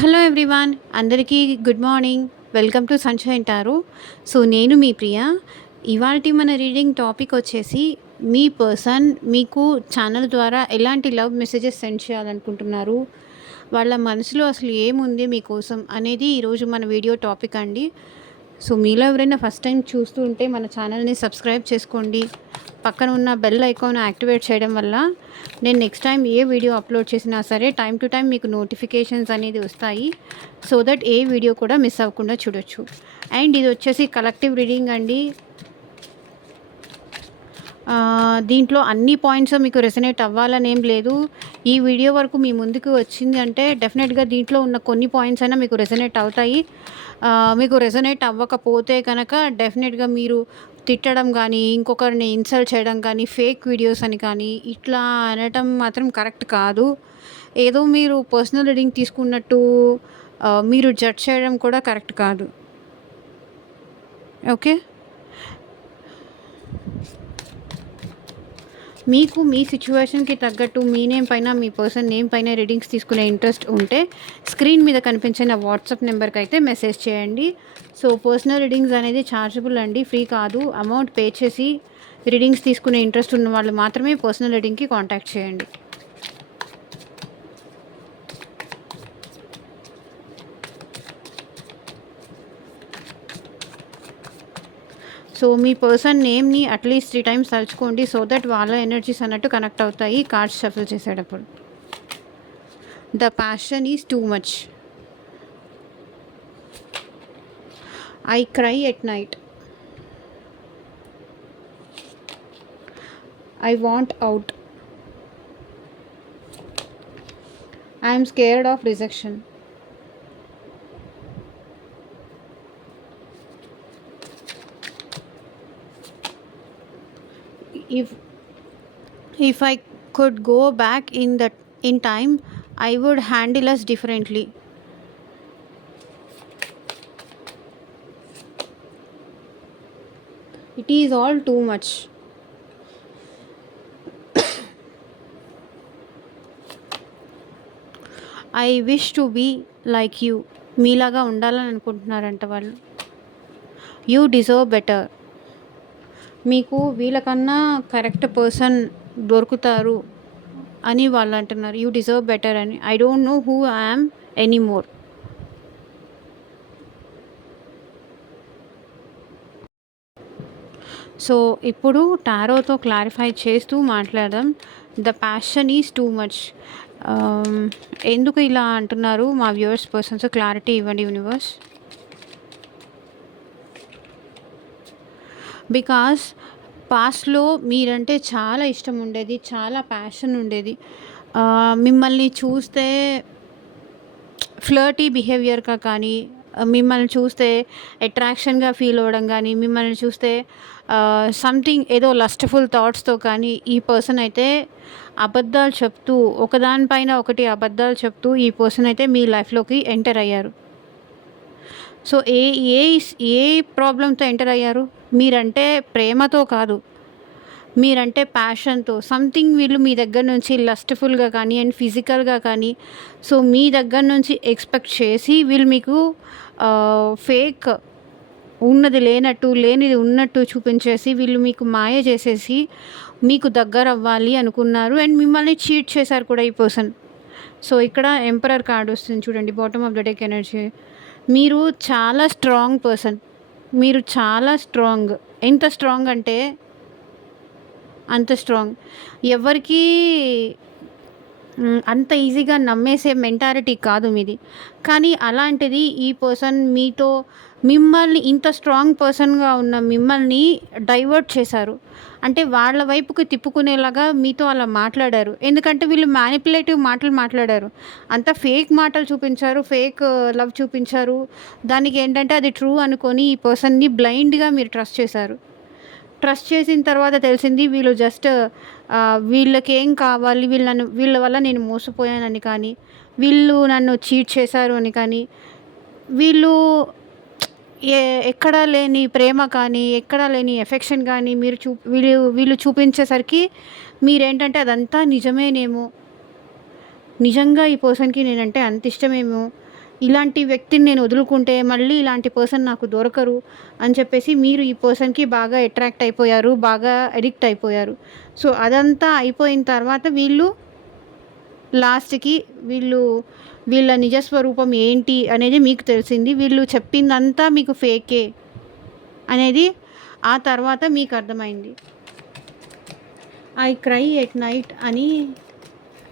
Hello everyone, అందరికీ good morning. Welcome to sunshine tarot. So నేను మీ ప్రియ. ఇవాల్టి మన రీడింగ్ టాపిక్ వచ్చేసి మీ పర్సన్ మీకు ఛానల్ ద్వారా ఎలాంటి లవ్ మెసేజెస్ సెండ్ చేయాలనుకుంటున్నారు, వాళ్ళ మనసులో అసలు ఏముంది మీకోసం అనేది ఈరోజు మన వీడియో టాపిక్ అండి. సో మీలో ఎవరైనా ఫస్ట్ టైం చూస్తూ ఉంటే మన ఛానల్ని సబ్స్క్రైబ్ చేసుకోండి. పక్కన ఉన్న బెల్ ఐకాన్ యాక్టివేట్ చేయడం వల్ల నేను నెక్స్ట్ టైం ఏ వీడియో అప్లోడ్ చేసినా సరే టైం టు టైం మీకు నోటిఫికేషన్స్ అనేది వస్తాయి. సో దట్ ఏ వీడియో కూడా మిస్ అవ్వకుండా చూడొచ్చు. అండ్ ఇది వచ్చేసి కలెక్టివ్ రీడింగ్ అండి. దీంట్లో అన్ని పాయింట్స్ మీకు రెసనేట్ అవ్వాలని ఏం లేదు. ఈ వీడియో వరకు మీ ముందుకు వచ్చింది అంటే డెఫినెట్గా దీంట్లో ఉన్న కొన్ని పాయింట్స్ అయినా మీకు రెసనేట్ అవుతాయి. మీకు రెసనేట్ అవ్వకపోతే కనుక డెఫినెట్గా మీరు తిట్టడం కానీ, ఇంకొకరిని ఇన్సల్ట్ చేయడం కానీ, ఫేక్ వీడియోస్ అని కానీ ఇట్లా అనటం మాత్రం కరెక్ట్ కాదు. ఏదో మీరు పర్సనల్ రీడింగ్ తీసుకున్నట్టు మీరు జడ్జ్ చేయడం కూడా కరెక్ట్ కాదు. ఓకే, మీకు మీ సిచ్యువేషన్కి తగ్గట్టు మీ నేమ్ పైన, మీ పర్సన్ నేమ్ పైన రీడింగ్స్ తీసుకునే ఇంట్రెస్ట్ ఉంటే స్క్రీన్ మీద కనిపించే నా వాట్సాప్ నెంబర్కి అయితే మెసేజ్ చేయండి. సో పర్సనల్ రీడింగ్స్ అనేది ఛార్జబుల్ అండి, ఫ్రీ కాదు. అమౌంట్ పే చేసి రీడింగ్స్ తీసుకునే ఇంట్రెస్ట్ ఉన్న వాళ్ళు మాత్రమే పర్సనల్ రీడింగ్కి కాంటాక్ట్ చేయండి. సో మీ పర్సన్ నేమ్ని అట్లీస్ట్ 3 టైమ్స్ తలుచుకోండి. సో దట్ వాళ్ళ ఎనర్జీస్ అన్నట్టు కనెక్ట్ అవుతాయి కార్డ్స్ షఫుల్ చేసేటప్పుడు. The passion is too much. I cry at night. I want out. I'm scared of rejection. If I could go back in time, I would handle us differently. It is all too much. I wish to be like you. మీలాగా ఉండాలని అనుకుంటున్నారంట వాళ్ళు. You deserve better. మీకు వీళ్ళకన్నా correct person దొరుకుతారు అని వాళ్ళు అంటున్నారు. You deserve better అని. I don't know who I am anymore. So ఇప్పుడు టారోతో క్లారిఫై చేస్తూ మాట్లాడదాం. The passion is too much. ఎందుకు ఇలా అంటున్నారు మా వ్యూవర్స్ పర్సన్స్? క్లారిటీ ఇవ్వండి యూనివర్స్. బికాస్ పాస్ట్లో మీరంటే చాలా ఇష్టం ఉండేది, చాలా ప్యాషన్ ఉండేది. మిమ్మల్ని చూస్తే ఫ్లర్టీ బిహేవియర్గా కానీ, మిమ్మల్ని చూస్తే అట్రాక్షన్గా ఫీల్ అవ్వడం కానీ, మిమ్మల్ని చూస్తే సంథింగ్ ఏదో లస్ట్ఫుల్ థాట్స్తో కానీ ఈ పర్సన్ అయితే అబద్ధాలు చెప్తూ, ఒకదానిపైన ఒకటి అబద్ధాలు చెప్తూ ఈ పర్సన్ అయితే మీ లైఫ్లోకి ఎంటర్ అయ్యారు. సో ఏ ఏ ఏ ప్రాబ్లంతో ఎంటర్ అయ్యారు? మీరంటే ప్రేమతో కాదు, మీరంటే ప్యాషన్తో. సంథింగ్ వీళ్ళు మీ దగ్గర నుంచి లస్ట్ఫుల్గా కానీ అండ్ ఫిజికల్గా కానీ సో మీ దగ్గర నుంచి ఎక్స్పెక్ట్ చేసి వీళ్ళు మీకు ఫేక్ ఉన్నది లేనట్టు, లేనిది ఉన్నట్టు చూపించేసి వీళ్ళు మీకు మాయ చేసేసి మీకు దగ్గర అవ్వాలి అనుకున్నారు అండ్ మిమ్మల్ని చీట్ చేశారు కూడా ఈ పర్సన్. సో ఇక్కడ ఎంపరర్ కార్డ్ వస్తుంది చూడండి, bottom of the deck energy. మీరు చాలా స్ట్రాంగ్ పర్సన్, మీరు చాలా స్ట్రాంగ్. ఎంత స్ట్రాంగ్ అంటే అంత స్ట్రాంగ్. ఎవరికి అంత ఈజీగా నమ్మేసే మెంటాలిటీ కాదు మీది. కానీ అలాంటిది ఈ పర్సన్ మీతో మిమ్మల్ని, ఇంత స్ట్రాంగ్ పర్సన్గా ఉన్న మిమ్మల్ని డైవర్ట్ చేశారు. అంటే వాళ్ళ వైపుకి తిప్పుకునేలాగా మీతో అలా మాట్లాడారు. ఎందుకంటే వీళ్ళు మ్యానిపులేటివ్ మాటలు మాట్లాడారు, అంత ఫేక్ మాటలు చూపించారు, ఫేక్ లవ్ చూపించారు. దానికి ఏంటంటే అది ట్రూ అనుకొని ఈ పర్సన్ని బ్లైండ్గా మీరు ట్రస్ట్ చేశారు. ట్రస్ట్ చేసిన తర్వాత తెలిసింది వీళ్ళు జస్ట్ వీళ్ళకేం కావాలి, వీళ్ళ వల్ల నేను మోసపోయానని కానీ, వీళ్ళు నన్ను చీట్ చేశారు అని కానీ, వీళ్ళు ఎక్కడా లేని ప్రేమ కానీ, ఎక్కడా లేని ఎఫెక్షన్ కానీ వీళ్ళు చూపించేసరికి మీరేంటంటే అదంతా నిజమేనేమో, నిజంగా ఈ పర్సన్కి నేనంటే అంత ఇష్టమేమో, ఇలాంటి వ్యక్తిని నేను వదులుకుంటే మళ్ళీ ఇలాంటి పర్సన్ నాకు దొరకరు అని చెప్పేసి మీరు ఈ పర్సన్‌కి బాగా అట్రాక్ట్ అయిపోయారు. బాగా అడిక్ట్ అయిపోయారు. సో, అదంతా అయిపోయిన తర్వాత లాస్ట్‌కి వీళ్ళు వీళ్ళ నిజ స్వరూపం ఏంటి అనేది మీకు తెలిసింది. వీళ్ళు చెప్పిందంతా మీకు ఫేకే అనేది ఆ తర్వాత మీకు అర్థమైంది. ఐ క్రై ఎట్ నైట్ అని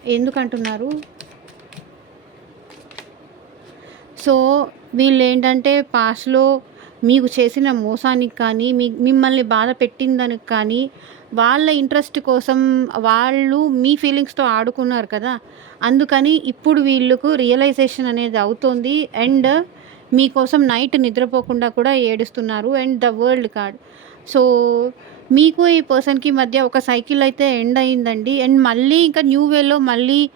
ఎందుకంటున్నారు? సో, వీళ్ళేంటంటే పాస్ట్‌లో మీకు చేసిన మోసానికి కానీ, మిమ్మల్ని బాధ పెట్టిన దానికి కానీ, వాళ్ళ ఇంట్రెస్ట్ కోసం వాళ్ళు మీ ఫీలింగ్స్‌తో ఆడుకున్నారు కదా! అందుకని ఇప్పుడు వీళ్ళకు రియలైజేషన్ అనేది అవుతోంది. అండ్ మీకోసం నైట్ నిద్రపోకుండా కూడా ఏడుస్తున్నారు. And the world card. So, మీకు ఈ పర్సన్‌కి మధ్య ఒక సైకిల్ అయితే ఎండ్ అయిందండి. అండ్ మళ్ళీ ఇంకా న్యూ వేలో మళ్ళీ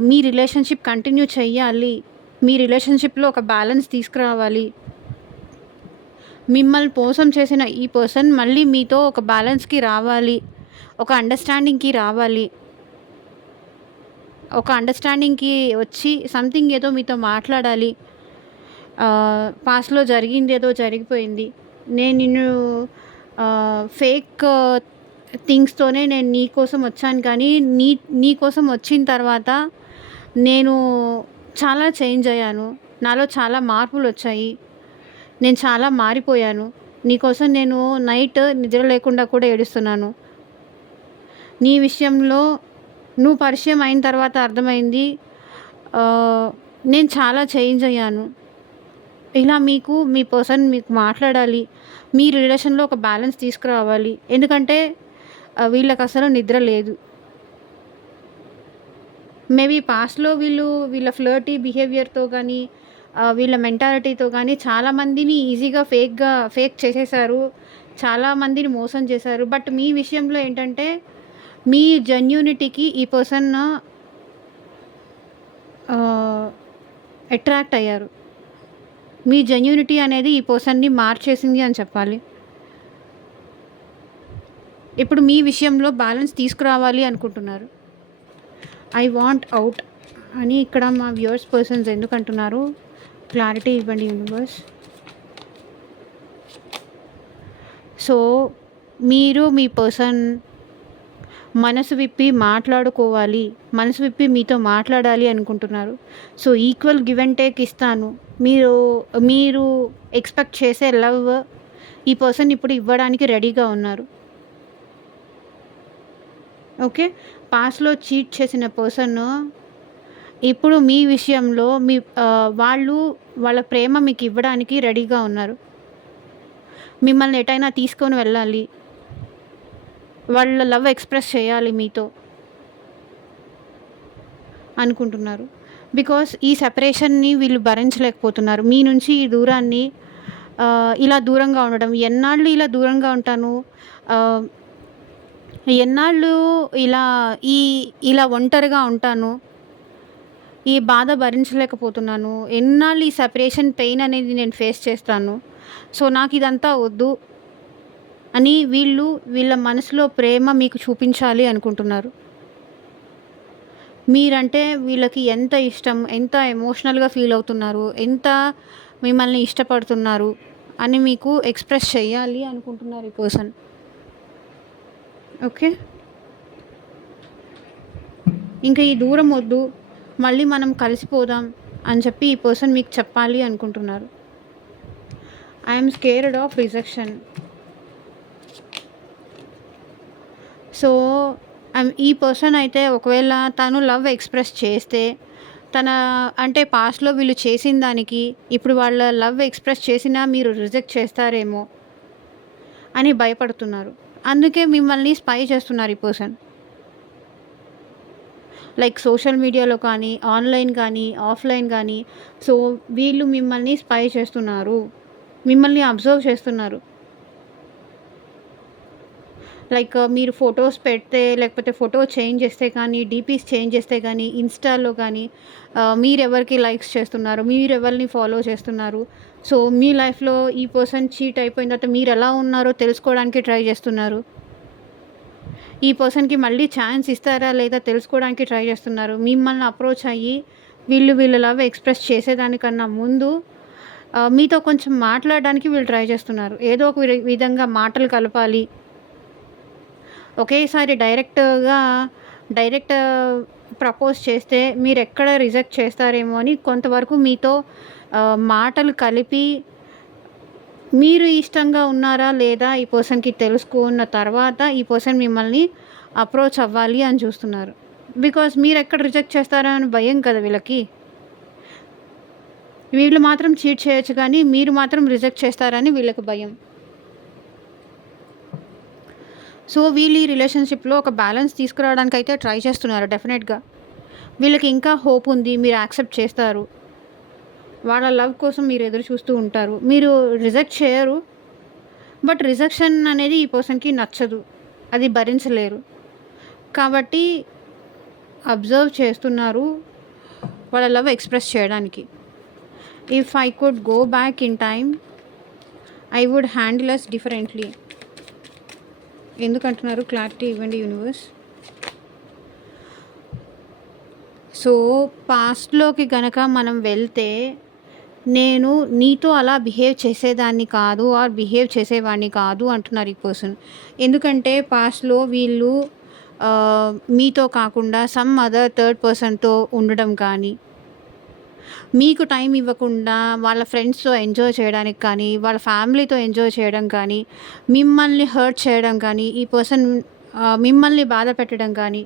మీ రిలేషన్‌షిప్ కంటిన్యూ చెయ్యాలి. మీ రిలేషన్‌షిప్‌లో ఒక బ్యాలెన్స్ తీసుకురావాలి. మిమ్మల్ని మోసం చేసిన ఈ పర్సన్ మళ్ళీ మీతో ఒక బ్యాలెన్స్‌కి రావాలి. ఒక అండర్‌స్టాండింగ్‌కి రావాలి. ఒక అండర్‌స్టాండింగ్‌కి వచ్చి సంథింగ్ ఏదో మీతో మాట్లాడాలి. పాస్ట్‌లో జరిగిందేదో జరిగిపోయింది. నేను నిన్ను ఫేక్ థింగ్స్‌తోనే నేను నీ కోసం వచ్చాను కానీ, నీ కోసం వచ్చిన తర్వాత నేను చాలా చేంజ్ అయ్యాను. నాలో చాలా మార్పులొచ్చాయి. నేను చాలా మారిపోయాను. నీకోసం నేను నైట్ నిద్ర లేకుండా కూడా ఏడుస్తున్నాను. నీ విషయంలో నువ్వు పరిచయం అయిన తర్వాత అర్థమైంది. నేను చాలా చేంజ్ అయ్యాను. ఇలా మీ పర్సన్ మీకు మాట్లాడాలి. మీ రిలేషన్‌లో ఒక బ్యాలెన్స్ తీసుకురావాలి. ఎందుకంటే వీళ్ళకసలు నిద్ర లేదు. మేబీ పాస్ట్‌లో వీళ్ళ ఫ్లర్టీ బిహేవియర్‌తో గానీ, వీళ్ళ మెంటాలిటీతో గానీ చాలామందిని ఈజీగా ఫేక్ చేసేశారు. చాలామందిని మోసం చేశారు. బట్ మీ విషయంలో ఏంటంటే, మీ జెన్యూనిటీకి ఈ పర్సన్ అట్రాక్ట్ అయ్యారు. మీ జెన్యూనిటీ అనేది ఈ పర్సన్‌ని మార్చేసింది అని చెప్పాలి. ఇప్పుడు మీ విషయంలో బ్యాలెన్స్ తీసుకురావాలి అనుకుంటున్నారు. ఐ వాంట్ ఔట్ అని ఇక్కడ మా వ్యూవర్స్ పర్సన్స్ ఎందుకంటున్నారు? క్లారిటీ ఇవ్వండి యూనివర్స్. సో, మీరు మీ పర్సన్ మనసు విప్పి మాట్లాడుకోవాలి. మనసు విప్పి మీతో మాట్లాడాలి అనుకుంటున్నారు. So, equal give and take ఇస్తాను. మీరు ఎక్స్‌పెక్ట్ చేసే లవ్ ఈ పర్సన్ ఇప్పుడు ఇవ్వడానికి రెడీగా ఉన్నారు. ఓకే. పాస్ట్‌లో చీట్ చేసిన పర్సన్ ఇప్పుడు మీ విషయంలో వాళ్ళ ప్రేమ మీకు ఇవ్వడానికి రెడీగా ఉన్నారు. మిమ్మల్ని ఎటైనా తీసుకొని వెళ్ళాలి. వాళ్ళ లవ్ ఎక్స్‌ప్రెస్ చేయాలి మీతో అనుకుంటున్నారు. బికాస్ ఈ సెపరేషన్‌ని వీళ్ళు భరించలేకపోతున్నారు. మీ నుంచి ఈ దూరాన్ని ఇలా దూరంగా ఉండడం. ఎన్నాళ్ళు ఇలా దూరంగా ఉంటాను? ఎన్నాళ్ళు ఇలా ఇలా ఒంటరిగా ఉంటాను? ఈ బాధ భరించలేకపోతున్నాను. ఎన్నాళ్ళు ఈ సెపరేషన్ పెయిన్ అనేది నేను ఫేస్ చేస్తాను. సో, నాకిదంతా వద్దు అని వీళ్ళ మనసులో ప్రేమ మీకు చూపించాలి అనుకుంటున్నారు. మీరంటే వీళ్ళకి ఎంత ఇష్టం, ఎంత ఎమోషనల్‌గా ఫీల్ అవుతున్నారు, ఎంత మిమ్మల్ని ఇష్టపడుతున్నారు అని మీకు ఎక్స్‌ప్రెస్ చేయాలి అనుకుంటున్నారు ఈ పర్సన్. ఓకే. ఇంకా ఈ దూరం వద్దు. మళ్ళీ మనం కలిసిపోదాం అని చెప్పి ఈ పర్సన్ మీకు చెప్పాలి అనుకుంటున్నారు. I am scared of rejection. So, ఈ పర్సన్ అయితే ఒకవేళ తను లవ్ ఎక్స్‌ప్రెస్ చేస్తే అంటే పాస్ట్‌లో వీళ్ళు చేసిన దానికి ఇప్పుడు వాళ్ళ లవ్ ఎక్స్‌ప్రెస్ చేసినా మీరు రిజెక్ట్ చేస్తారేమో అని భయపడుతున్నారు. అందుకే మిమ్మల్ని స్పై చేస్తున్నారు ఈ పర్సన్. లైక్ సోషల్ మీడియాలో కానీ, ఆన్‌లైన్ కానీ, ఆఫ్‌లైన్ కానీ. సో, వీళ్ళు మిమ్మల్ని స్పై చేస్తున్నారు. మిమ్మల్ని అబ్జర్వ్ చేస్తున్నారు. లైక్ మీరు ఫోటోస్ పెడితే లేకపోతే ఫోటో చేంజ్ చేస్తే కానీ, డీపీస్ చేంజ్ చేస్తే కానీ, ఇన్‌స్టాలో కానీ మీరెవరికి లైక్స్ చేస్తున్నారు, మీరెవరిని ఫాలో చేస్తున్నారు. సో, మీ లైఫ్‌లో ఈ పర్సన్ చీట్ అయిపోయిన తర్వాత మీరెలా ఉన్నారో తెలుసుకోవడానికి ట్రై చేస్తున్నారు. ఈ పర్సన్‌కి మళ్ళీ ఛాన్స్ ఇస్తారా లేదా తెలుసుకోవడానికి ట్రై చేస్తున్నారు. మిమ్మల్ని అప్రోచ్ అయ్యి వీళ్ళ లవ్ ఎక్స్‌ప్రెస్ చేసేదానికన్నా ముందు మీతో కొంచెం మాట్లాడడానికి వీళ్ళు ట్రై చేస్తున్నారు. ఏదో ఒక విధంగా మాటలు కలపాలి. ఒకేసారి డైరెక్ట్ ప్రపోజ్ చేస్తే మీరెక్కడ రిజెక్ట్ చేస్తారేమో అని కొంతవరకు మీతో మాటలు కలిపి, మీరు ఇష్టంగా ఉన్నారా లేదా ఈ పర్సన్‌కి తెలుసుకున్న తర్వాత ఈ పర్సన్ మిమ్మల్ని అప్రోచ్ అవ్వాలి అని చూస్తున్నారు. బికాజ్ మీరెక్కడ రిజెక్ట్ చేస్తారా అని భయం కదా వీళ్ళకి. వీళ్ళు మాత్రం చీట్ చేయొచ్చు కానీ మీరు మాత్రం రిజెక్ట్ చేస్తారని వీళ్ళకి భయం. సో వీళ్ళు ఈ రిలేషన్‌షిప్‌లో ఒక బ్యాలెన్స్ తీసుకురావడానికైతే ట్రై చేస్తున్నారు డెఫినెట్‌గా. వీళ్ళకి ఇంకా హోప్ ఉంది. మీరు యాక్సెప్ట్ చేస్తారు. వాళ్ళ లవ్ కోసం మీరు ఎదురు చూస్తూ ఉంటారు. మీరు రిజెక్ట్ చేయరు. బట్ రిజెక్షన్ అనేది ఈ పర్సన్‌కి నచ్చదు. అది భరించలేరు. కాబట్టి అబ్జర్వ్ చేస్తున్నారు వాళ్ళ లవ్ ఎక్స్‌ప్రెస్ చేయడానికి. If I could go back in time I would handle us differently. ఎందుకంటున్నారు? క్లారిటీ ఇవ్వండి యూనివర్స్. సో పాస్ట్‌లోకి గనక మనం వెళ్తే, నేను నీతో అలా బిహేవ్ చేసేదాన్ని కాదు ఆర్ బిహేవ్ చేసేవాడిని కాదు అంటున్నారు ఈ పర్సన్. ఎందుకంటే పాస్ట్‌లో వీళ్ళు మీతో కాకుండా సమ్ అదర్ థర్డ్ పర్సన్‌తో ఉండడం కానీ, మీకు టైం ఇవ్వకుండా వాళ్ళ ఫ్రెండ్స్‌తో ఎంజాయ్ చేయడానికి కానీ, వాళ్ళ ఫ్యామిలీతో ఎంజాయ్ చేయడం కానీ, మిమ్మల్ని హర్ట్ చేయడం కానీ, ఈ పర్సన్ మిమ్మల్ని బాధ పెట్టడం కానీ,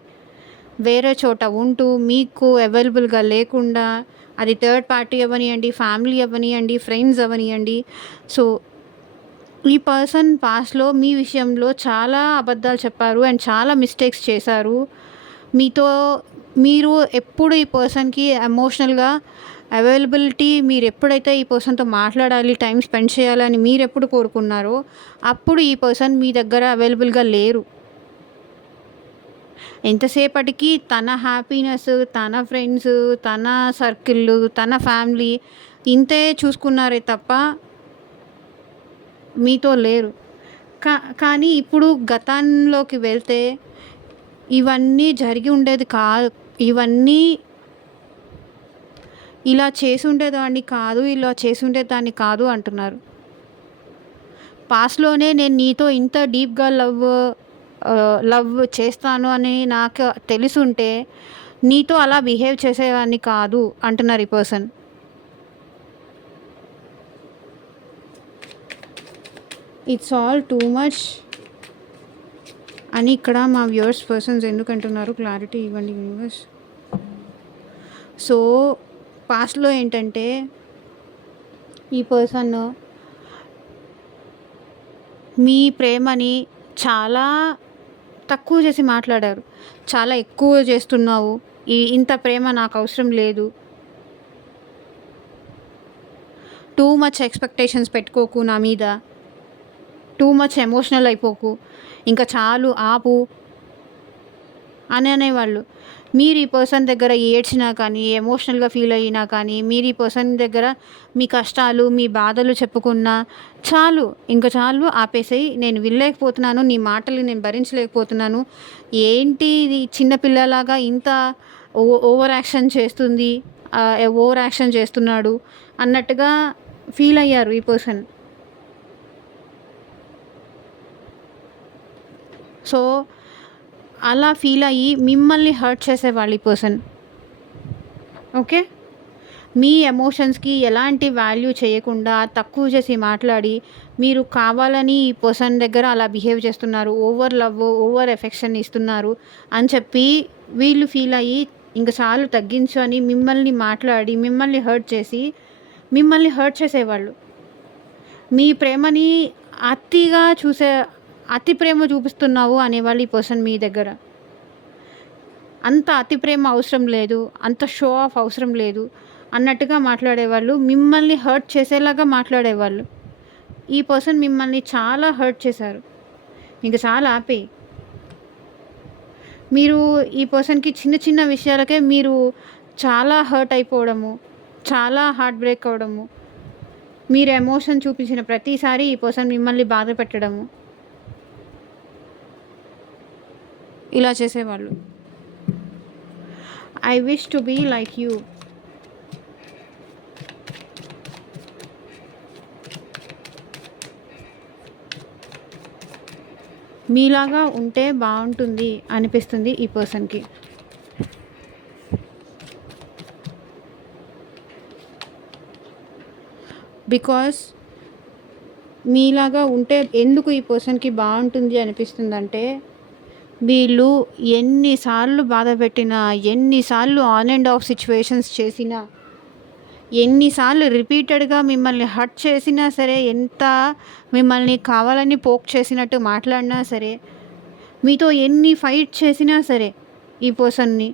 వేరే చోట ఉంటూ మీకు అవైలబుల్‌గా లేకుండా, అది థర్డ్ పార్టీ అవ్వనియండి, ఫ్యామిలీ అవ్వనియండి, ఫ్రెండ్స్ అవ్వనియండి. సో ఈ పర్సన్ పాస్ట్‌లో మీ విషయంలో చాలా అబద్ధాలు చెప్పారు అండ్ చాలా మిస్టేక్స్ చేశారు. మీరు ఎప్పుడు ఈ పర్సన్‌కి ఎమోషనల్‌గా అవైలబిలిటీ మీరు ఎప్పుడైతే ఈ పర్సన్‌తో మాట్లాడాలి, టైం స్పెండ్ చేయాలని మీరెప్పుడు కోరుకున్నారో, అప్పుడు ఈ పర్సన్ మీ దగ్గర అవైలబుల్‌గా లేరు. ఎంతసేపటికి తన హ్యాపీనెస్, తన ఫ్రెండ్స్, తన సర్కిల్, తన ఫ్యామిలీ ఇంతే చూసుకున్నారే తప్ప మీతో లేరు. కానీ ఇప్పుడు గతంలోకి వెళ్తే ఇవన్నీ జరిగి ఉండేది కాదు. ఇవన్నీ ఇలా చేసుండేదాన్ని కాదు, ఇలా చేసుండేదాన్ని కాదు అంటున్నారు. పాస్ట్‌లోనే నేను నీతో ఇంత డీప్‌గా లవ్ చేస్తాను అని నాకు తెలిసుంటే నీతో అలా బిహేవ్ చేసేవాడిని కాదు అంటున్నారు ఈ person. It's all too much అని ఇక్కడ మా వ్యూవర్స్ పర్సన్స్ ఎందుకు అంటున్నారు? క్లారిటీ ఇవ్వండి యూనివర్స్. సో పాస్ట్‌లో ఏంటంటే ఈ పర్సన్ మీ ప్రేమని చాలా తక్కువ చేసి మాట్లాడారు. చాలా ఎక్కువ చేస్తున్నావు, ఇంత ప్రేమ నాకు అవసరం లేదు, టూ మచ్ ఎక్స్పెక్టేషన్స్ పెట్టుకోకు నా మీద, టూ మచ్ ఎమోషనల్ అయిపోకు, ఇంకా చాలు ఆపు అని అనేవాళ్ళు. మీరు ఈ పర్సన్ దగ్గర ఏడ్చినా కానీ, ఎమోషనల్‌గా ఫీల్ అయినా కానీ, మీరు ఈ పర్సన్ దగ్గర మీ కష్టాలు, మీ బాధలు చెప్పుకున్నా చాలు, ఇంక చాలు ఆపేసేయి, నేను వినలేకపోతున్నాను, నీ మాటలు నేను భరించలేకపోతున్నాను, ఏంటి ఇది చిన్న పిల్లలాగా ఇంత ఓవర్ యాక్షన్ చేస్తుంది, ఓవర్ యాక్షన్ చేస్తున్నాడు అన్నట్టుగా ఫీల్ అయ్యారు ఈ పర్సన్. సో అలా ఫీల్ అయ్యి మిమ్మల్ని హర్ట్ చేసేవాళ్ళు ఈ పర్సన్. ఓకే, మీ ఎమోషన్స్కి ఎలాంటి వాల్యూ చేయకుండా తక్కువ చేసి మాట్లాడి, మీరు కావాలని ఈ పర్సన్ దగ్గర అలా బిహేవ్ చేస్తున్నారు, ఓవర్ లవ్, ఓవర్ ఎఫెక్షన్ ఇస్తున్నారు అని చెప్పి వీళ్ళు ఫీల్ అయ్యి ఇంక చాలు తగ్గించు అని మిమ్మల్ని మాట్లాడి, మిమ్మల్ని హర్ట్ చేసేవాళ్ళు. మీ ప్రేమని అతి ప్రేమ చూపిస్తున్నావు అనేవాళ్ళు ఈ పర్సన్ మీ దగ్గర. అంత అతి ప్రేమ అవసరం లేదు, అంత షో ఆఫ్ అవసరం లేదు అన్నట్టుగా మాట్లాడేవాళ్ళు, మిమ్మల్ని హర్ట్ చేసేలాగా మాట్లాడేవాళ్ళు. ఈ పర్సన్ మిమ్మల్ని చాలా హర్ట్ చేశారు, ఇంక చాలా ఆపేయి. మీరు ఈ పర్సన్‌కి చిన్న చిన్న విషయాలకే మీరు చాలా హర్ట్ అయిపోవడము, చాలా హార్ట్ బ్రేక్ అవ్వడము, మీరు ఎమోషన్ చూపించిన ప్రతిసారి ఈ పర్సన్ మిమ్మల్ని బాధ పెట్టడము, ఇలా చేసేవాళ్ళు. I wish to be like you. మీలాగా ఉంటే బాగుంటుంది అనిపిస్తుంది ఈ పర్సన్కి. బికాస్ మీలాగా ఉంటే ఎందుకు ఈ పర్సన్కి బాగుంటుంది అనిపిస్తుందంటే, వీళ్ళు ఎన్నిసార్లు బాధ పెట్టినా, ఎన్నిసార్లు ఆన్ అండ్ ఆఫ్ సిచ్యువేషన్స్ చేసినా, ఎన్నిసార్లు రిపీటెడ్గా మిమ్మల్ని హర్ట్ చేసినా సరే, ఎంత మిమ్మల్ని కావాలని పోక్ చేసినట్టు మాట్లాడినా సరే, మీతో ఎన్ని ఫైట్ చేసినా సరే ఈ పర్సన్ని,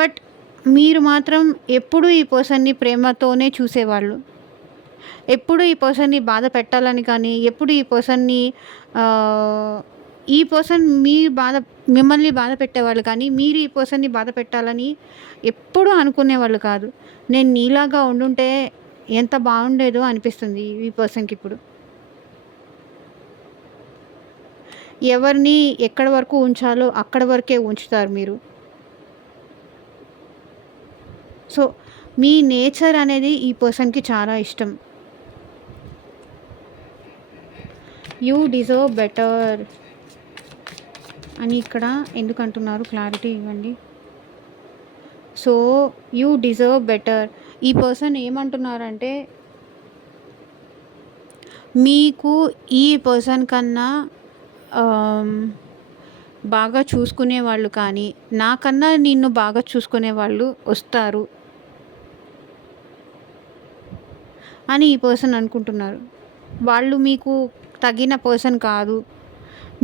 బట్ మీరు మాత్రం ఎప్పుడూ ఈ పర్సన్ని ప్రేమతోనే చూసేవాళ్ళు. ఎప్పుడు ఈ పర్సన్ని బాధ పెట్టాలని కానీ, ఎప్పుడు ఈ పర్సన్ మిమ్మల్ని బాధ పెట్టేవాళ్ళు కానీ, మీరు ఈ పర్సన్ని బాధ పెట్టాలని ఎప్పుడూ అనుకునేవాళ్ళు కాదు. నేను నీలాగా ఉండుంటే ఎంత బాగుండేదో అనిపిస్తుంది ఈ పర్సన్కి ఇప్పుడు. ఎవరిని ఎక్కడి వరకు ఉంచాలో అక్కడి వరకే ఉంచుతారు మీరు. సో మీ నేచర్ అనేది ఈ పర్సన్కి చాలా ఇష్టం. యూ డిజర్వ్ బెటర్ అని ఇక్కడ ఎందుకు అంటున్నారు, క్లారిటీ ఇవ్వండి. So you deserve better. ఈ పర్సన్ ఏమంటున్నారంటే, మీకు ఈ పర్సన్ కన్నా బాగా చూసుకునే వాళ్ళు కానీ, నాకన్నా నిన్ను బాగా చూసుకునే వాళ్ళు వస్తారు అని ఈ పర్సన్ అనుకుంటున్నారు. వాళ్ళు మీకు తగిన పర్సన్ కాదు,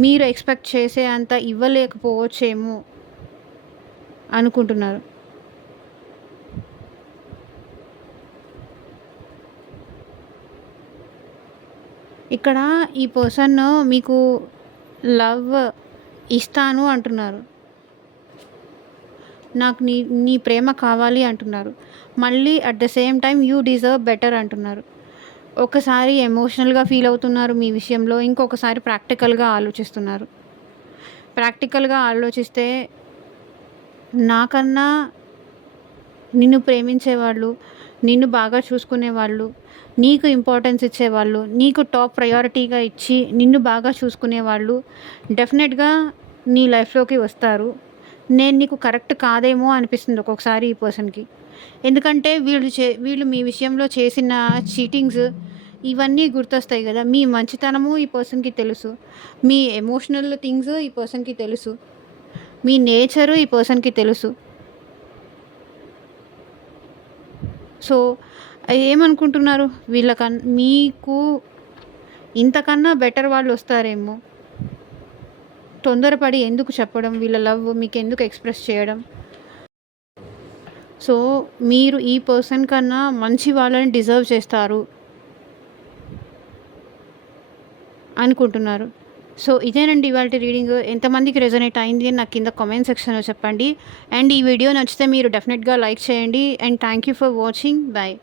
మీరు ఎక్స్పెక్ట్ చేసే అంత ఇవ్వలేకపోవచ్చేమో అనుకుంటున్నారు. ఇక్కడ ఈ పర్సన్ మీకు లవ్ ఇస్తాను అంటున్నారు, నాకు నీ ప్రేమ కావాలి అంటున్నారు. మళ్ళీ at the same time you deserve better అంటున్నారు. ఒకసారి ఎమోషనల్గా ఫీల్ అవుతున్నారు మీ విషయంలో, ఇంకొకసారి ప్రాక్టికల్గా ఆలోచిస్తున్నారు. ప్రాక్టికల్గా ఆలోచిస్తే, నాకన్నా నిన్ను ప్రేమించేవాళ్ళు, నిన్ను బాగా చూసుకునేవాళ్ళు, నీకు ఇంపార్టెన్స్ ఇచ్చేవాళ్ళు, నీకు టాప్ ప్రయారిటీగా ఇచ్చి నిన్ను బాగా చూసుకునేవాళ్ళు డెఫినెట్గా నీ లైఫ్లోకి వస్తారు. నేను నీకు కరెక్ట్ కాదేమో అనిపిస్తుంది ఒక్కొక్కసారి ఈ పర్సన్కి. ఎందుకంటే వీళ్ళు మీ విషయంలో చేసిన చీటింగ్స్ ఇవన్నీ గుర్తొస్తాయి కదా. మీ మంచితనము ఈ పర్సన్కి తెలుసు, మీ ఎమోషనల్ థింగ్స్ ఈ పర్సన్కి తెలుసు, మీ నేచరు ఈ పర్సన్కి తెలుసు. సో ఏమనుకుంటున్నారు, మీకు ఇంతకన్నా బెటర్ వాళ్ళు వస్తారేమో. తొందరపడి ఎందుకు చెప్పడం, వీళ్ళ లవ్ మీకు ఎందుకు ఎక్స్ప్రెస్ చేయడం. సో మీరు ఈ పర్సన్ కన్నా మంచి వాళ్ళని డిజర్వ్ చేస్తారు అనుకుంటున్నారు. సో ఇదేనండి ఇవాళ రీడింగ్. ఎంతమందికి రెజొనేట్ అయింది అని నాకు కింద కామెంట్ సెక్షన్లో చెప్పండి. అండ్ ఈ వీడియో నచ్చితే మీరు డెఫినెట్గా లైక్ చేయండి. And thank you for watching. Bye.